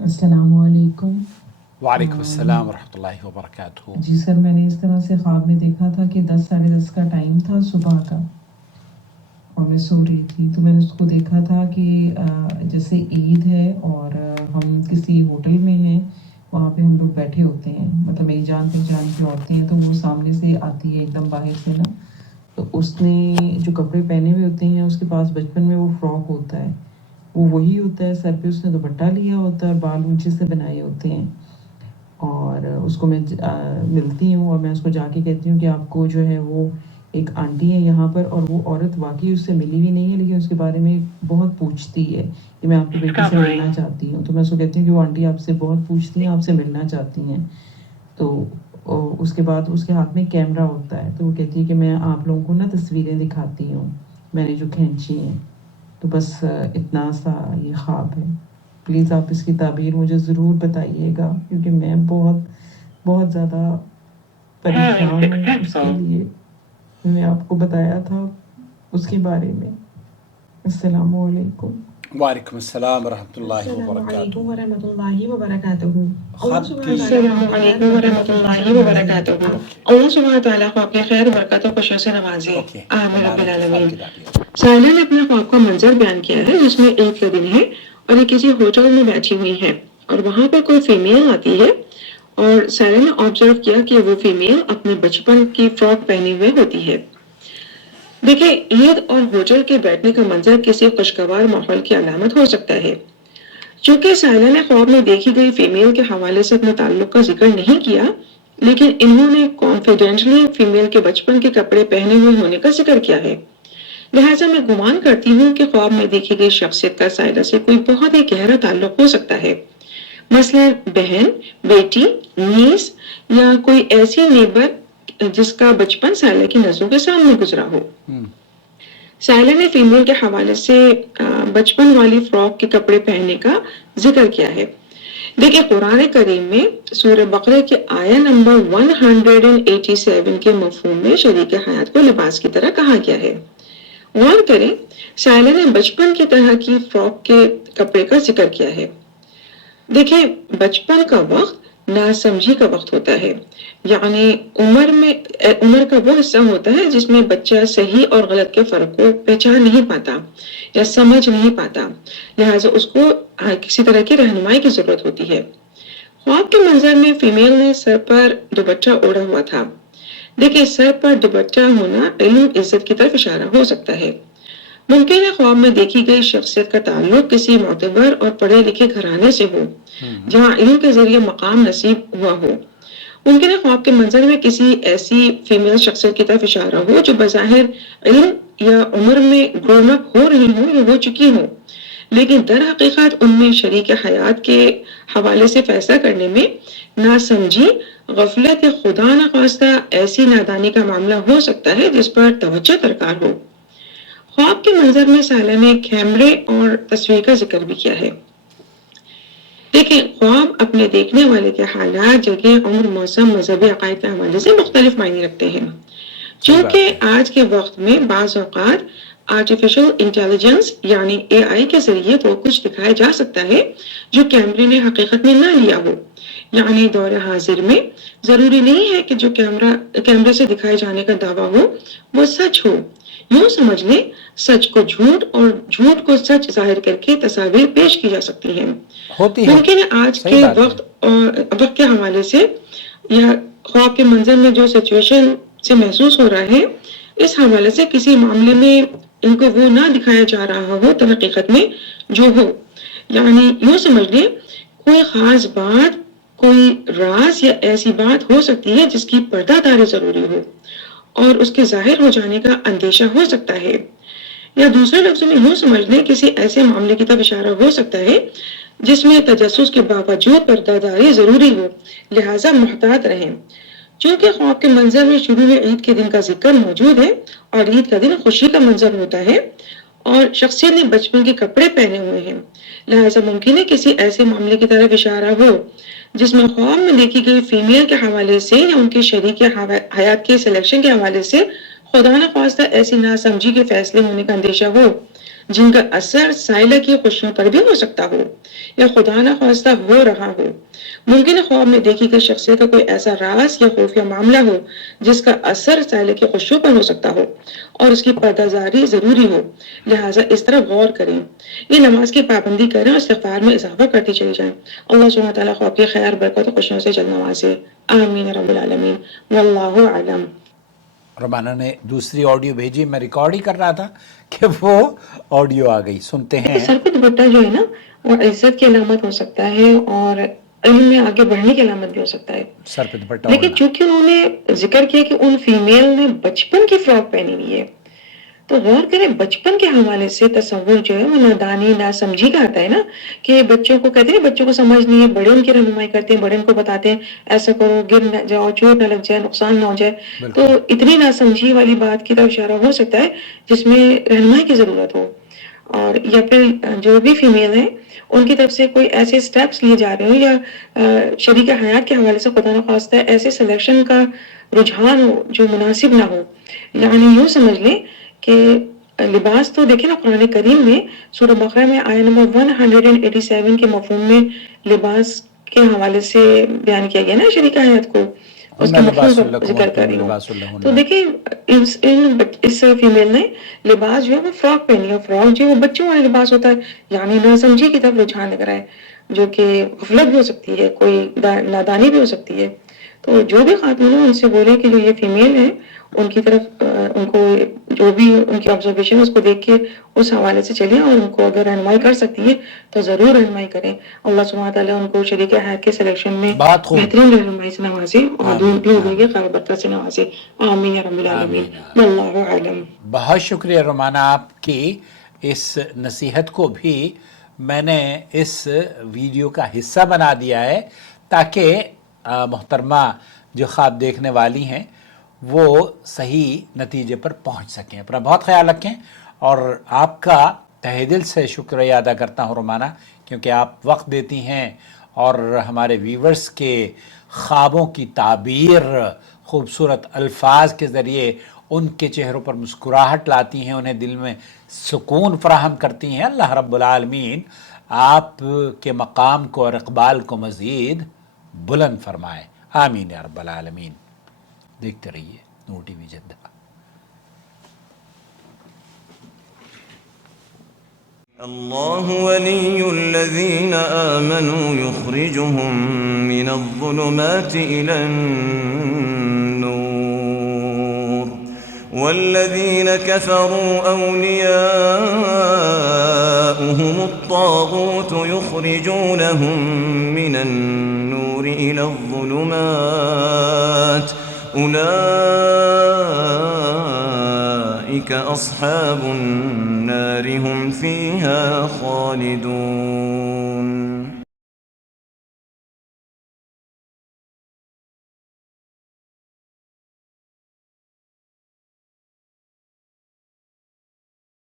السلام علیکم۔ وعلیکم السلام ورحمۃ اللہ وبرکاتہ۔ جی سر، میں نے اس طرح سے خواب میں دیکھا تھا کہ 10 ساڑھے 10 کا ٹائم تھا صبح کا، اور میں سو رہی تھی، تو میں نے اس کو دیکھا تھا کہ جیسے عید ہے اور ہم کسی ہوٹل میں ہیں، وہاں پہ ہم لوگ بیٹھے ہوتے ہیں، مطلب میری جان پہچان کی عورتیں ہیں، تو وہ سامنے سے آتی ہے ایک دم باہر سے نا، تو اس نے جو کپڑے پہنے ہوئے ہوتے ہیں، اس کے پاس بچپن میں وہ فراک ہوتا ہے، وہ وہی ہوتا ہے، سر پہ اس نے دوپٹہ لیا ہوتا ہے اور بال اونچے سے بنائے ہوتے ہیں، اور اس کو میں ملتی ہوں اور میں اس کو جا کے کہتی ہوں کہ آپ کو جو ہے وہ ایک آنٹی ہے یہاں پر، اور وہ عورت واقعی اس سے ملی بھی نہیں ہے، لیکن اس کے بارے میں بہت پوچھتی ہے کہ میں آپ کی بیٹی سے ملنا چاہتی ہوں، تو میں اس کو کہتی ہوں کہ وہ آنٹی آپ سے بہت پوچھتی ہیں، آپ سے ملنا چاہتی ہیں، تو اس کے بعد اس کے ہاتھ میں کیمرہ ہوتا ہے، تو وہ کہتی ہے کہ میں آپ لوگوں کو نا تصویریں دکھاتی ہوں میں نے جو کھینچی ہیں، تو بس اتنا سا یہ خواب ہے۔ پلیز آپ اس کی تعبیر مجھے ضرور بتائیے گا، کیونکہ میں بہت بہت زیادہ پریشان ہوں اس کے لیے، میں آپ کو بتایا تھا اس کے بارے میں۔ السلام علیکم۔ وعلیکم السلام ورحمۃ اللہ السلام وبرکاتہ۔ علیکم ورحمۃ اللہ وبرکاتہ۔ اللہ خواب سبحانہ کی تعالیٰ السلام علیکم ورحمۃ اللہ وبرکاتہ۔ اللہ سبحانہ تعالیٰ کو اپنے خیر برکت و خوشیوں سے نوازے، اوکے، آمین رب تمہارے انتخاب العالمین۔ کی تعبیر۔ سائلہ نے اپنے خواب کا منظر بیان کیا ہے جس میں عید کا دن ہے اور یہ کسی ہوٹل میں بیٹھی ہوئی ہے اور وہاں پر کوئی فیمیل آتی ہے، اور سائلہ نے آبزرو کیا کہ وہ فیمیل اپنے بچپن کی فراک پہنی ہوئی ہوتی ہے۔ دیکھیں، عید اور ہوٹل کے بیٹھنے کا منظر کسی خوشگوار ماحول کی علامت ہو سکتا ہے۔ چونکہ سائلہ نے خواب میں دیکھی گئی فیمیل کے حوالے سے اپنے تعلق کا ذکر نہیں کیا، لیکن انہوں نے کانفیڈینشلی فیمیل کے بچپن کے کپڑے پہنے ہوئے ہونے کا ذکر کیا ہے، لہٰذا میں گمان کرتی ہوں کہ خواب میں دیکھی گئی شخصیت کا سائلہ سے کوئی بہت ہی گہرا تعلق ہو سکتا ہے، مثلاً بہن، بیٹی، نیس، یا کوئی ایسی نیبر جس کا بچپن سائلہ کی نظروں کے سامنے گزرا ہو۔ سائلہ نے فیمیل کے حوالے سے بچپن والی فراک کے کپڑے پہننے کا ذکر کیا ہے۔ دیکھیں، قرآن کریم میں سورہ بقرہ کے آیہ نمبر 187 کے مفہوم میں شریک حیات کو لباس کی طرح کہا گیا ہے۔ غور کریں، سائلہ نے بچپن کی طرح کی فراک کے کپڑے کا ذکر کیا ہے۔ دیکھیں، بچپن کا وقت ناسمجھی کا وقت ہوتا ہے، یعنی عمر کا وہ حصہ ہوتا ہے جس میں بچہ صحیح اور غلط کے فرق کو پہچان نہیں پاتا یا سمجھ نہیں پاتا، لہٰذا اس کو کسی طرح کی رہنمائی کی ضرورت ہوتی ہے۔ خواب کے منظر میں فیمیل نے سر پر دوپٹہ اوڑھا ہوا تھا۔ دیکھیں، سر پر دوپٹہ ہونا علم عزت کی طرف اشارہ ہو سکتا ہے۔ ممکن ہے خواب میں دیکھی گئی شخصیت کا تعلق کسی معتبر اور پڑھے لکھے گھرانے سے ہو جہاں علم کے ذریعے مقام نصیب ہوا ہو۔ ممکن ہے خواب کے منظر میں کسی ایسی فیمیل شخصیت کی طرف اشارہ ہو جو بظاہر علم یا عمر میں گرون اپ ہو رہی ہوں یا ہو چکی ہوں، لیکن در حقیقت ان میں شریک حیات کے حوالے سے فیصلہ کرنے میں ناسمجھی، غفلت یا خدا نخواستہ ایسی نادانی کا معاملہ ہو سکتا ہے جس پر توجہ درکار ہو۔ خواب کے منظر میں سائلہ نے کیمرے اور تصویر کا ذکر بھی کیا ہے۔ دیکھیں، خواب اپنے دیکھنے والے کے حالات، جگہ، عمر، موسم، مذہبی عقائد کے حوالے سے مختلف معنی رکھتے ہیں۔ چونکہ آج کے وقت میں بعض اوقات آرٹیفیشل انٹیلیجنس یعنی AI کے ذریعے وہ کچھ دکھایا جا سکتا ہے جو کیمرے نے حقیقت میں نہ لیا ہو، یعنی دور حاضر میں ضروری نہیں ہے کہ جو کیمرے سے دکھائے جانے کا دعویٰ ہو وہ سچ ہو۔ یوں سمجھ لیں، سچ کو جھوٹ اور جھوٹ کو سچ ظاہر کر کے تصاویر پیش کی جا سکتی ہیں۔ ممکن ہے آج کے وقت کے حوالے سے یا خواب کے منظر میں جو سچویشن سے محسوس ہو رہا ہے، اس حوالے سے کسی معاملے میں ان کو وہ نہ دکھایا جا رہا ہو تو حقیقت میں جو ہو، یعنی یوں سمجھ لیں کوئی خاص بات، کوئی راز یا ایسی بات ہو سکتی ہے جس کی پردہ داری ضروری ہو اور اس کے ظاہر ہو جانے کا اندیشہ ہو سکتا ہے، یا دوسرے لفظوں میں یوں سمجھ لیں کسی ایسے معاملے کی طرف اشارہ ہو سکتا ہے جس میں تجسس کے باوجود پردہ داری ضروری ہو، لہٰذا محتاط رہیں۔ چونکہ خواب کے منظر میں شروع میں عید کے دن کا ذکر موجود ہے اور عید کا دن خوشی کا منظر ہوتا ہے اور شخصیت نے بچپن کے کپڑے پہنے ہوئے ہیں، لہٰذا ممکن ہے کسی ایسے معاملے کی طرف اشارہ ہو جس میں خواب میں دیکھی گئی فیمیل کے حوالے سے یا ان کے شریک حیات کے سلیکشن کے حوالے سے خدا نخواستہ ایسی ناسمجھی کے فیصلے ہونے کا اندیشہ ہو۔ جن کا اثر سائلہ کی خوشیوں پر بھی ہو سکتا ہو یا خدا نہ خواستہ ہو رہا ہو۔ ممکن ہے خواب میں دیکھی گئی شخصیت کا کوئی ایسا راز یا خفیہ معاملہ ہو جس کا اثر سائلہ کی خوشیوں پر ہو سکتا ہو اور اس کی پردازاری ضروری ہو، لہٰذا اس طرح غور کریں۔ یہ نماز کی پابندی کریں اور استغفار میں اضافہ کرتی چلی جائیں۔ اللہ سبحانہ تعالیٰ خواب کی خیر برکت و خوشیوں سے جلد نوازے، آمین رب العالمین، واللہ اعلم۔ رومانہ نے دوسری آڈیو بھیجی، میں ریکارڈ ہی کر رہا تھا کہ وہ آڈیو آ گئی، سنتے ہیں۔ سر پہ دوپٹہ جو ہے نا وہ عزت کی علامت ہو سکتا ہے اور علم میں آگے بڑھنے کی علامت بھی ہو سکتا ہے، سر پہ دوپٹہ لیکن اوڑھنا۔ چونکہ انہوں نے ذکر کیا کہ ان فیمیل نے بچپن کی فراک پہنی ہوئی ہے، تو غور کریں بچپن کے حوالے سے تصور جو ہے وہ نادانی ناسمجھی کا آتا ہے نا، کہ بچوں کو کہتے ہیں بچوں کو سمجھ نہیں ہے، بڑے ان کی رہنمائی کرتے ہیں، بڑے ان کو بتاتے ہیں ایسا کرو، گر نہ جاؤ، چوٹ نہ لگ جائے، نقصان نہ ہو جائے، تو اتنی ناسمجھی والی بات کی طرف اشارہ ہو سکتا ہے جس میں رہنمائی کی ضرورت ہو، اور یا پھر جو بھی فیمیل ہیں ان کی طرف سے کوئی ایسے سٹیپس لیے جا رہے ہوں یا شریک حیات کے حوالے سے خدا نخواستہ ایسے سلیکشن کا رجحان ہو جو مناسب نہ ہو۔ یعنی یوں سمجھ لیں کہ لباس تو دیکھیں نا قرآن کریم میں سورہ بقرہ میں آیہ نمبر 187 کے مفہوم میں لباس کے حوالے سے بیان کیا گیا نا شریک حیات کو، اس کے مفہوم کا ذکر کر رہی ہوں۔ تو دیکھیں اس فیمیل نے لباس جو ہے وہ فراک پہنی ہے، فراک جو ہے وہ بچوں والا لباس ہوتا ہے، یعنی ناسمجھی کی طرف رجحان لگ رہا ہے، جو کہ غفلت بھی ہو سکتی ہے، کوئی نادانی بھی ہو سکتی ہے۔ تو جو بھی خاتون ہیں ان سے بولے کہ جو یہ فیمیل ہیں ان کی طرف ان کو جو بھی ان کی آبزرویشن اس کو دیکھ کے اس حوالے سے چلیں، اور ان کو اگر رہنمائی کر سکتی ہے تو ضرور رہنمائی کریں۔ اللہ سبحانہ تعالیٰ ان کو شریک حیات کے سلیکشن میں بہترین رہنمائی سے نوازے اور دونوں کے خیر برکت سے نوازے، آمین یا رب العالمین، واللہ اعلم۔ بہت شکریہ رومانہ، آپ کی اس نصیحت کو بھی میں نے اس ویڈیو کا حصہ بنا دیا ہے تاکہ محترمہ جو خواب دیکھنے والی ہیں وہ صحیح نتیجے پر پہنچ سکیں۔ اپنا بہت خیال رکھیں، اور آپ کا تہہ دل سے شکریہ ادا کرتا ہوں رومانہ، کیونکہ آپ وقت دیتی ہیں اور ہمارے ویورز کے خوابوں کی تعبیر خوبصورت الفاظ کے ذریعے ان کے چہروں پر مسکراہٹ لاتی ہیں، انہیں دل میں سکون فراہم کرتی ہیں۔ اللہ رب العالمین آپ کے مقام کو اور اقبال کو مزید بلند فرمائے، آمین یا رب العالمین۔ دیکھتے رہیے نور ٹی وی جدہ۔ اللہ ولی الذین آمنوا یخرجهم من الظلمات إلى النور والذین كفروا أولیاؤهم الطاغوت یخرجونهم من النور إلى الظلمات أولئك أصحاب النار هم فيها خالدون۔